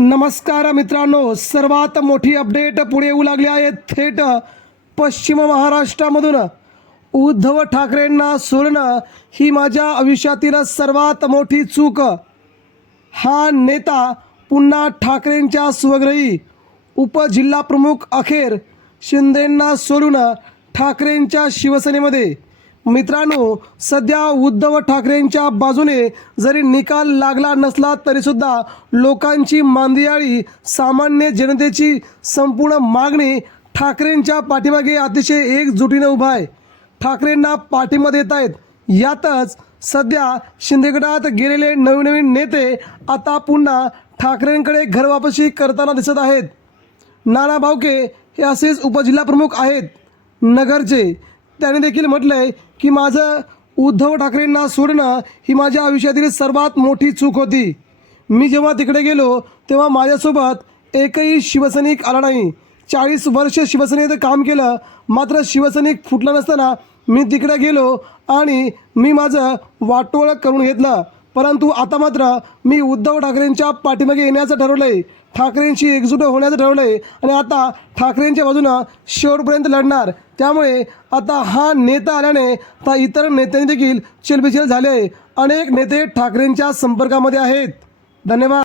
नमस्कार मित्रांनो सर्वात मोठी अपडेट पुढे येऊ लागली आहे. थेट पश्चिम महाराष्ट्रामधून उद्धव ठाकरेंना सोडणं ही माझ्या आयुष्यातील सर्वात मोठी चूक. हा नेता पुन्हा ठाकरेंच्या स्वग्रही उपजिल्हाप्रमुख अखेर शिंदेंना सोडून ठाकरेंच्या शिवसेनेमध्ये मित्रांनो सध्या उद्धव ठाकरेंच्या बाजूने जरी निकाल लागला नसला तरीसुद्धा लोकांची मांदियाळी सामान्य जनतेची संपूर्ण मागणी ठाकरेंच्या पाठीमागे अतिशय एकजुटीनं उभा आहे. ठाकरेंना पाठिंबा देत आहेत. यातच सध्या शिंदेगडात गेलेले नवीन नवीन नेते आता पुन्हा ठाकरेंकडे घरवापसी करताना दिसत आहेत. नाना भावके हे असेच उपजिल्हाप्रमुख आहेत. नगरचे त्याने देखील म्हटलंय की माझं उद्धव ठाकरेंना सोडणं ही माझ्या आयुष्यातील सर्वात मोठी चूक होती. मी जेव्हा तिकडे गेलो तेव्हा माझ्यासोबत एकही शिवसैनिक आला नाही. चाळीस वर्ष शिवसेनेत काम केलं मात्र शिवसैनिक फुटला नसताना मी तिकडे गेलो आणि मी माझं वाटोळ करून घेतलं. परंतु आता मात्र मी उद्धव ठाकरेंच्या पाठीमागे येण्याचं ठरवलंय. ठाकरेंशी एकजूट होण्याचं ठरवलंय आणि आता ठाकरेंच्या बाजूनं शेवटपर्यंत लढणार. त्यामुळे आता हा नेता आल्याने आता इतर नेत्यांनी देखील चिलबिचिल झाले. अनेक नेते ठाकरेंच्या संपर्कामध्ये आहेत. धन्यवाद.